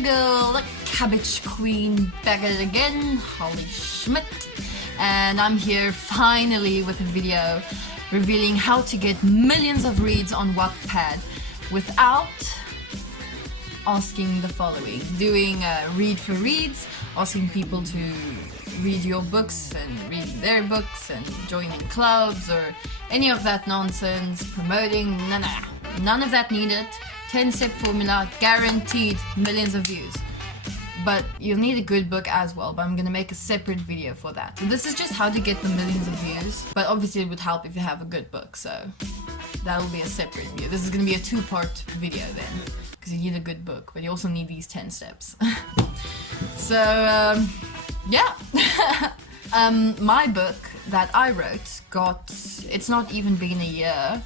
your girl, the Cabbage Queen, back at it again, Holly Shmit, and I'm here finally with a video revealing how to get millions of reads on Wattpad without asking the following. Doing read for reads, asking people to read your books and read their books and joining clubs or any of that nonsense, promoting, none of that needed. 10-step formula, guaranteed millions of views. But you'll need a good book as well, but I'm gonna make a separate video for that. So this is just how to get the millions of views, but obviously it would help if you have a good book, so that'll be a separate video. This is gonna be a two-part video then, because you need a good book, but you also need these 10 steps. So, yeah. My book that I wrote it's not even been a year.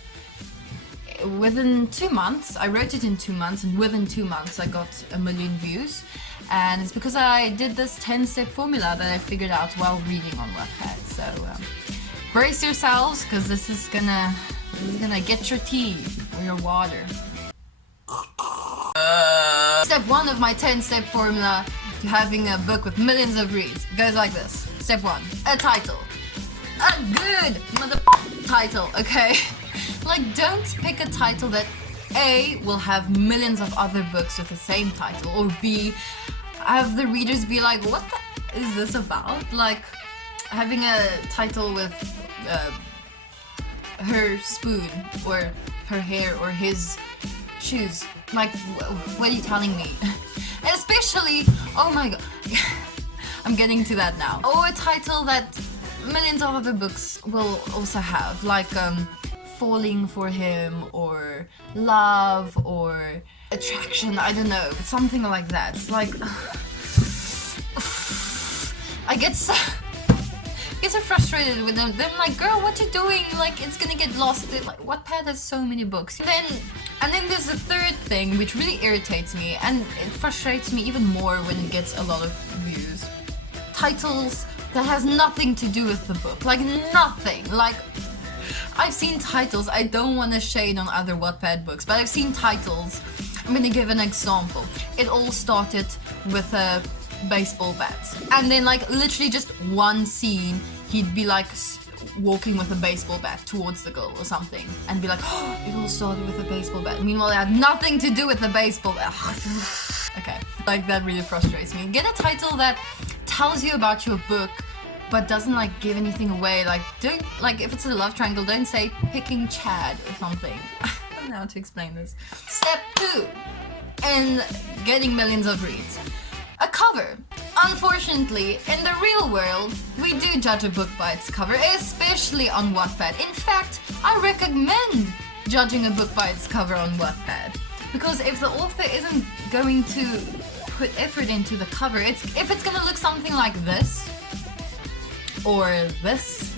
Within 2 months, I wrote it in 2 months, and within 2 months I got 1 million views. And it's because I did this 10-step formula that I figured out while reading on Wattpad. So brace yourselves, because this is gonna get your tea or your water. Step 1 of my 10-step formula to having a book with millions of reads goes like this. Step 1, a title. A good title, okay? Like, don't pick a title that A, will have millions of other books with the same title, or B, have the readers be like, what the is this about? Like, having a title with her spoon, or her hair, or his shoes. Like, what are you telling me? Especially, oh my god, I'm getting to that now. Or a title that millions of other books will also have, like, falling for him, or love, or attraction, I don't know, something like that. It's like, I get so frustrated with them. They're like, girl, what you doing? Like, it's gonna get lost. Like, Wattpad has so many books. And then there's a third thing which really irritates me, and it frustrates me even more when it gets a lot of views. Titles that has nothing to do with the book. Like, nothing. Like, I've seen titles, I don't want to shade on other Wattpad books, but I've seen titles. I'm gonna give an example. It all started with a baseball bat. And then, like, literally just one scene, he'd be like walking with a baseball bat towards the girl or something, and be like, oh, it all started with a baseball bat. Meanwhile, it had nothing to do with the baseball bat. Okay, like, that really frustrates me. Get a title that tells you about your book, but doesn't, like, give anything away. Like, don't, like, if it's a love triangle, don't say picking Chad or something. I don't know how to explain this. Step 2 in getting millions of reads. A cover. Unfortunately, in the real world, we do judge a book by its cover, especially on Wattpad. In fact, I recommend judging a book by its cover on Wattpad, because if the author isn't going to put effort into the cover, if it's gonna look something like this, or this,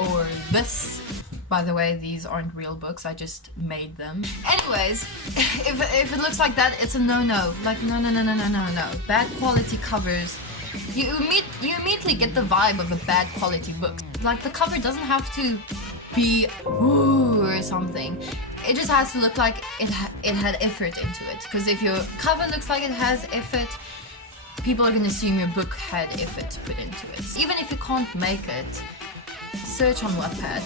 or this. By the way, these aren't real books, I just made them. Anyways, if it looks like that, it's a no-no. Like, no. Bad quality covers, you immediately get the vibe of a bad quality book. Like, the cover doesn't have to be ooh or something. It just has to look like it had effort into it. Because if your cover looks like it has effort, people are gonna assume your book had effort put into it. Even if you can't make it, search on Wattpad,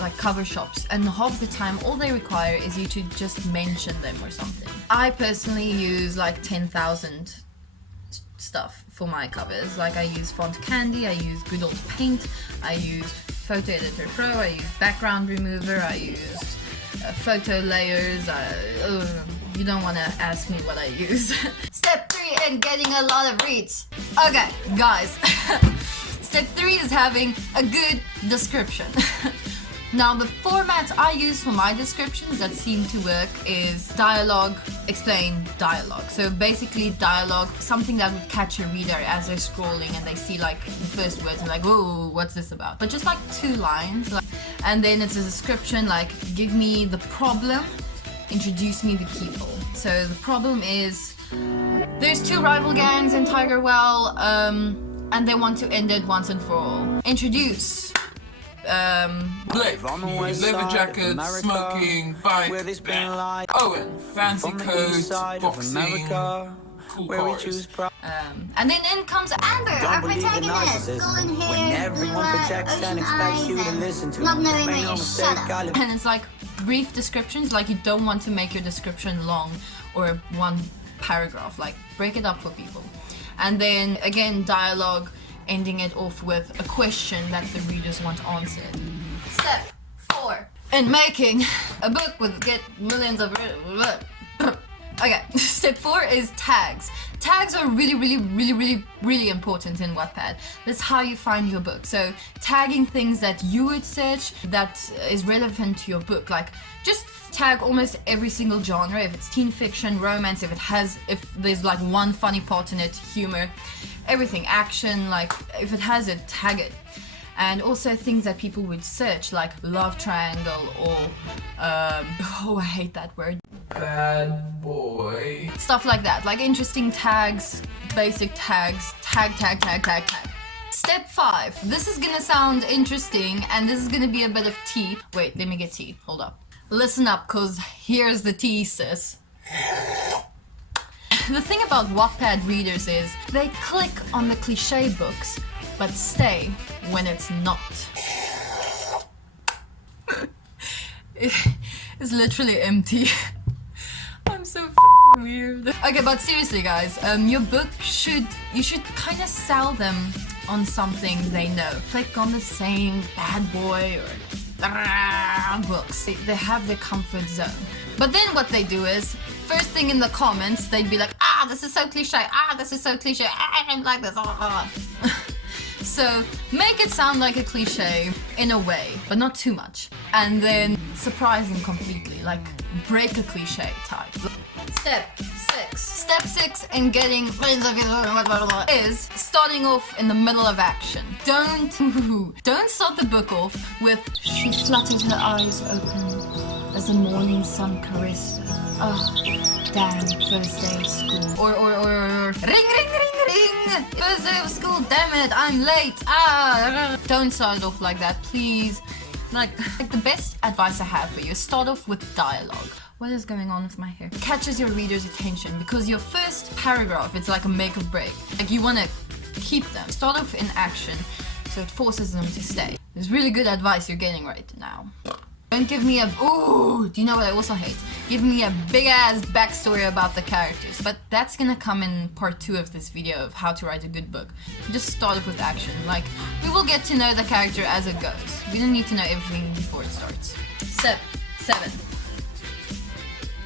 like cover shops, and half the time all they require is you to just mention them or something. I personally use like 10,000 stuff for my covers. Like, I use Font Candy, I use good old paint, I use Photo Editor Pro, I use background remover, I use photo layers. You don't want to ask me what I use. Step 3 in getting a lot of reads. Okay, guys. Step 3 is having a good description. Now, the format I use for my descriptions that seem to work is dialogue, explain, dialogue. So basically dialogue, something that would catch a reader as they're scrolling and they see, like, the first words and like, whoa, what's this about? But just like 2 lines. And then it's a description like, give me the problem, introduce me the people. So the problem is, there's 2 rival gangs in Tigerwell, and they want to end it once and for all. Introduce. Blake, leather jacket, smoking, bike, Owen, fancy coat, boxing, cool cars. And then in comes Amber, our protagonist. Golden hair, blue eyes, ocean eyes, and not knowing when you shut up. And it's like brief descriptions, like you don't want to make your description long or one paragraph, like break it up for people. And then again, dialogue, ending it off with a question that the readers want answered. Step 4. In making a book with get millions of... Okay, step 4 is tags. Tags are really important in Wattpad. That's how you find your book. So tagging things that you would search that is relevant to your book. Like just tag almost every single genre. If it's teen fiction, romance, if there's like one funny part in it, humor, everything, action, like if it has it, tag it. And also things that people would search, like love triangle or oh, I hate that word. Bad boy. Stuff like that, like interesting tags, basic tags, tag. Step 5. This is gonna sound interesting and this is gonna be a bit of tea. Wait, let me get tea. Hold up. Listen up, cause here's the tea, sis. The thing about Wattpad readers is they click on the cliche books but stay when it's not. It's literally empty. I'm so f***ing weird. Okay, but seriously guys, your book you should kind of sell them on something they know. Click on the same bad boy or books. They have their comfort zone. But then what they do is, first thing in the comments, they'd be like, ah, this is so cliche, ah, this is so cliche, I don't like this, ah. So make it sound like a cliche in a way, but not too much. And then surprise them completely, like break a cliche type. Step 6. Step 6 in getting is starting off in the middle of action. Don't start the book off with she fluttered her eyes open as the morning sun caressed her. Oh, damn, first day of school. Or ring, first day of school, damn it, I'm late. Ah, don't start off like that, please. Like the best advice I have for you is start off with dialogue. What is going on with my hair? It catches your reader's attention because your first paragraph, it's like a make or break. Like you want to keep them. Start off in action so it forces them to stay. It's really good advice you're getting right now. Don't give me a... Ooh, do you know what I also hate? Give me a big-ass backstory about the characters. But that's gonna come in part 2 of this video of how to write a good book. Just start off with action. Like, we will get to know the character as it goes. We don't need to know everything before it starts. Step 7.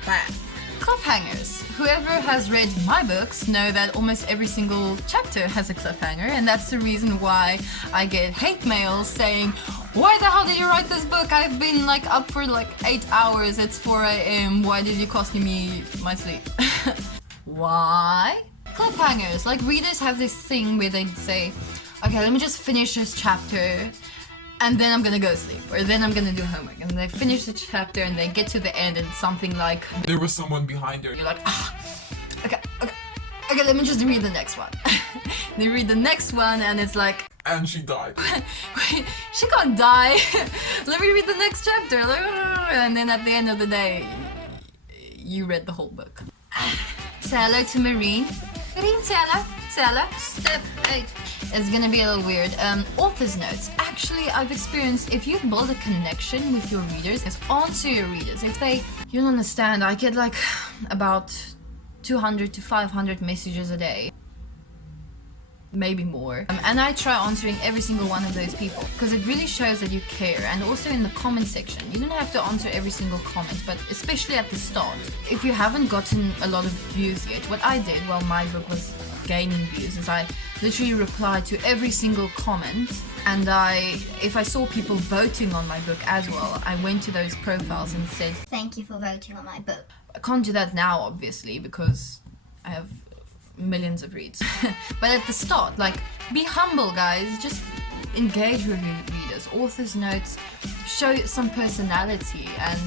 Bam. Cliffhangers. Whoever has read my books know that almost every single chapter has a cliffhanger, and that's the reason why I get hate mail saying, why the hell did you write this book? I've been like up for like 8 hours, it's 4 AM, why did you cost me my sleep? Why? Cliffhangers. Like readers have this thing where they say, okay, let me just finish this chapter and then I'm gonna go sleep, or then I'm gonna do homework, and they finish the chapter and they get to the end and something like, there was someone behind her. You're like, ah, okay, let me just read the next one. They read the next one and it's like, and she died. Wait, she can't die. Let me read the next chapter. And then at the end of the day, you read the whole book. Say hello to Marine. Marine, say hello. Say hello. Step 8. It's gonna be a little weird. Author's notes. Actually, I've experienced if you build a connection with your readers, it's answer your readers. If you don't understand, I get like about 200 to 500 messages a day. Maybe more. And I try answering every single one of those people because it really shows that you care. And also in the comment section, you don't have to answer every single comment, but especially at the start. If you haven't gotten a lot of views yet, what I did while my book was gaining views is I literally replied to every single comment, and if I saw people voting on my book as well, I went to those profiles and said, thank you for voting on my book. I can't do that now obviously because I have millions of reads. But at the start, like, be humble guys, just engage with your readers. Author's notes, show some personality and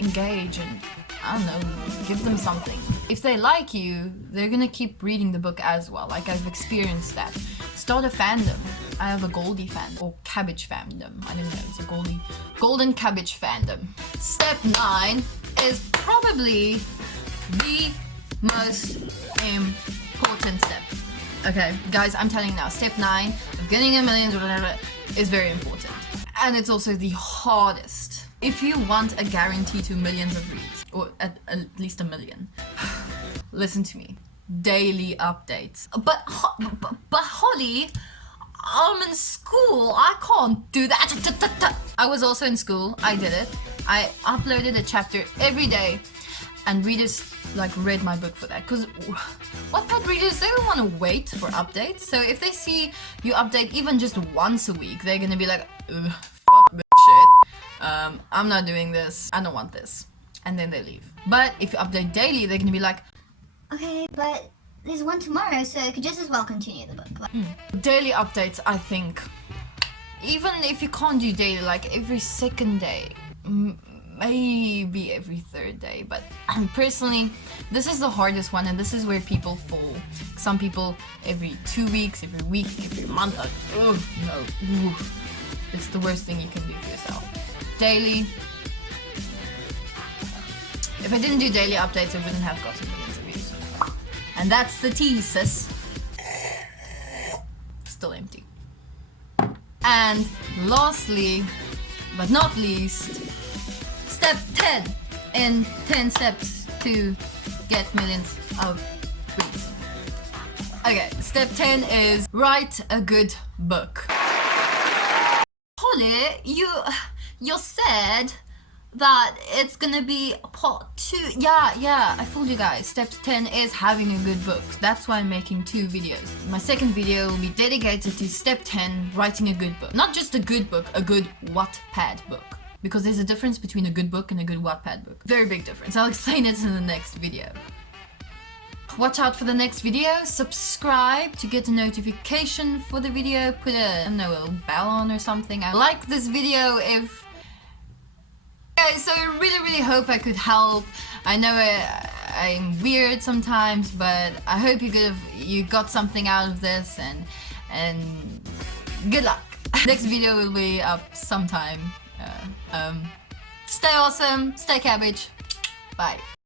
engage and, I don't know, give them something. If they like you, they're gonna keep reading the book as well. Like, I've experienced that. Start a fandom. I have a Goldie fandom, or cabbage fandom. I don't know, it's a golden cabbage fandom. Step 9 is probably the most important step. Okay, guys, I'm telling you now, step 9 of getting a million is very important. And it's also the hardest. If you want a guarantee to millions of reads, or at least a million, listen to me. Daily updates. But Holly, I'm in school. I can't do that. I was also in school. I did it. I uploaded a chapter every day, and readers like read my book for that. Because Wattpad readers, they don't want to wait for updates. So if they see you update even just once a week, they're gonna be like, fuck this shit. I'm not doing this. I don't want this. And then they leave. But if you update daily, they're gonna be like, okay, but there's one tomorrow, so it could just as well continue the book. Daily updates, I think. Even if you can't do daily, like every second day, maybe every third day, but personally, this is the hardest one, and this is where people fall. Some people every 2 weeks, every week, every month, like, oh no, ooh. It's the worst thing you can do for yourself. Daily. If I didn't do daily updates, I wouldn't have gotten millions of views. And that's the thesis. Still empty. And lastly, but not least, step 10 in 10 steps to get millions of reads. Okay, step 10 is write a good book. Holly, you said that it's gonna be part 2. Yeah, I fooled you guys. Step 10 is having a good book. That's why I'm making 2 videos. My second video will be dedicated to step 10, writing a good book. Not just a good book, a good Wattpad book. Because there's a difference between a good book and a good Wattpad book. Very big difference. I'll explain it in the next video. Watch out for the next video. Subscribe to get a notification for the video. Put a, I don't know, a bell on or something. I like this video if... Guys, so I really hope I could help. I know I'm weird sometimes, but I hope you got something out of this, and good luck. Next video will be up sometime. Stay awesome, stay cabbage. Bye.